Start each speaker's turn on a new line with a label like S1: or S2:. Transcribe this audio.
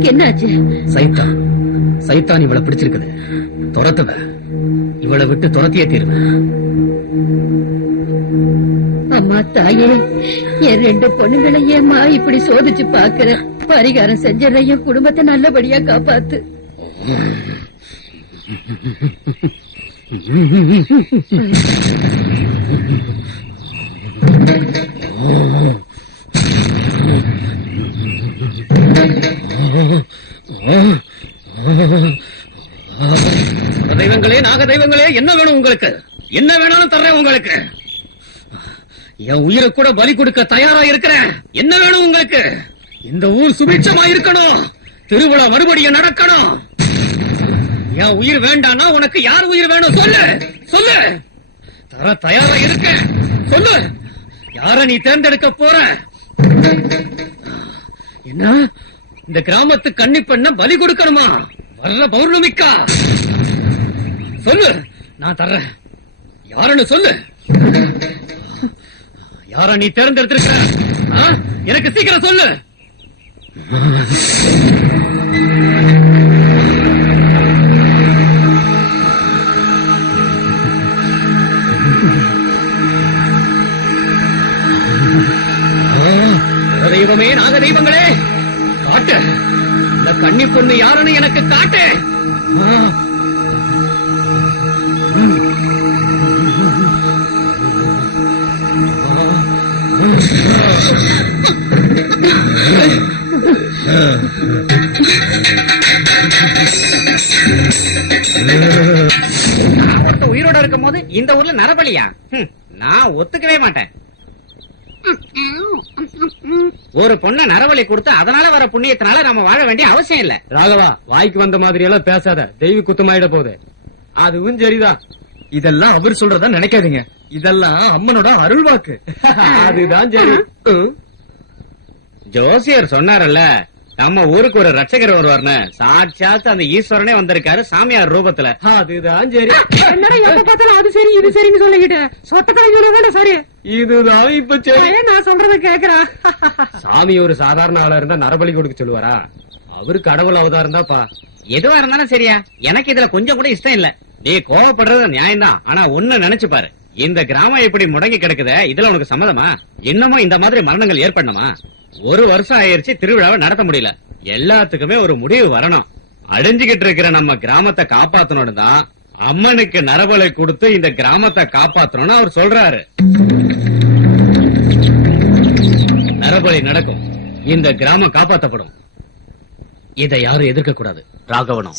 S1: மகனுக்கு என்ன ஆச்சு
S2: சைத்தான் சைத்தான் இவளை பிடிச்சிருக்குது. துரத்துவ. இவளை விட்டு துரத்தியே தீருவேன்
S1: அம்மா தாயே என் ரெண்டு பொண்ணுங்களை ஏம்மா இப்படி சோதிச்சு பாக்குற பரிகாரம் செஞ்சிடற என் குடும்பத்தை நல்லபடியா காப்பாத்து.
S2: தெய்வங்களே நாக தெய்வங்களே என்ன வேணும் உங்களுக்கு? என்ன வேணாலும் தர்றேன் உங்களுக்கு. என் உயிரை கூட பலி கொடுக்க தயாரா இருக்கிறேன் என்ன வேணும் உங்களுக்கு? இந்த ஊர் சுபிட்சமா இருக்கணும் திருவிழா மறுபடியும் நடக்கணும். என் உயிர் வேண்டாம்னா உனக்கு யார் உயிர் வேணும்? சொல்லு சொல்லு. தர தயாரா இருக்கேன் சொல்லு. யார நீ தேர்ந்தெடுக்க போற? என்ன? இந்த கிராமத்து கன்னி பண்ண பலி கொடுக்கணுமா? வர்ற பௌர்ணமிக்கா? சொல்லு நான் தர்றேன். யாருன்னு சொல்லு. யார நீ தேர்ந்தெடுத்திருக்க எனக்கு சீக்கிரம் சொல்லு. தெய்வமே நாக தெய்வங்களே காட்டு. இந்த கன்னி பொண்ணு யாருன்னு எனக்கு காட்டு.
S3: உயிரோட இருக்கும் போது இந்த ஊர்ல நரபலியா? நான் ஒத்துக்கவே மாட்டேன். ஒரு பொண்ண நரபலி கொடுத்து அதனால வர புண்ணியத்தினால நம்ம வாழ வேண்டிய அவசியம் இல்ல.
S2: ராகவா வாய்க்கு வந்த மாதிரி எல்லாம் பேசாத. தெய்வ குத்தமாயிட போகுது.
S4: அதுவும் சரிதான். இதெல்லாம் அவர் சொல்றதா நினைக்காதீங்க. இதெல்லாம் அம்மனோட அருள் வாக்கு
S2: அதுதான் சரி.
S3: ஜோசியர் சொன்னாரல்ல நம்ம ஊருக்கு ஒரு ரட்சகர் வருவார்னு. சாட்சாத் அந்த ஈஸ்வரனே வந்திருக்காரு சாமியார் ரூபத்துல.
S2: அதுதான் சரி.
S5: என்னடா எப்ப பார்த்தாலும் அது சரி இது சரின்னு சொல்லிக்கிட்டு? சொட்டத்தான் இவ்வளவு சரி?
S2: இதுதான் இப்ப சரி.
S5: நான் சொல்றத கேக்குறா?
S2: சாமி ஒரு சாதாரண ஆளா இருந்தா நரபலி கொடுக்க சொல்லுவாரா? அவரு கடவுள் அவதாரம் தான்ப்பா
S3: எதுவா இருந்தாலும் சரியா? எனக்கு இதுல கொஞ்சம் கூட இஷ்டம் இல்ல. நீ கோவப்படுறது நியாயம்தான். ஆனா ஒண்ணு நினைச்சு பாரு. இந்த கிராமம் எப்படி முடங்கி கிடக்குதே இதுல உனக்கு சம்மதமா? இன்னமும் இந்த மாதிரி மரணங்கள் ஏற்படணுமா? ஒரு வருஷம் ஆயிருச்சு திருவிழாவை நடத்த முடியல. எல்லாத்துக்குமே ஒரு முடிவு வரணும். அழிஞ்சுகிட்டு இருக்கிற நம்ம கிராமத்தை காப்பாத்தணும்னு தான் அம்மனுக்கு நரபலை கொடுத்து இந்த கிராமத்தை காப்பாத்தணும்னு அவர் சொல்றாரு. நரபலி நடக்கும். இந்த கிராமம் காப்பாத்தப்படும். இதை யாரும் எதிர்க்க கூடாது. ராகவனம்.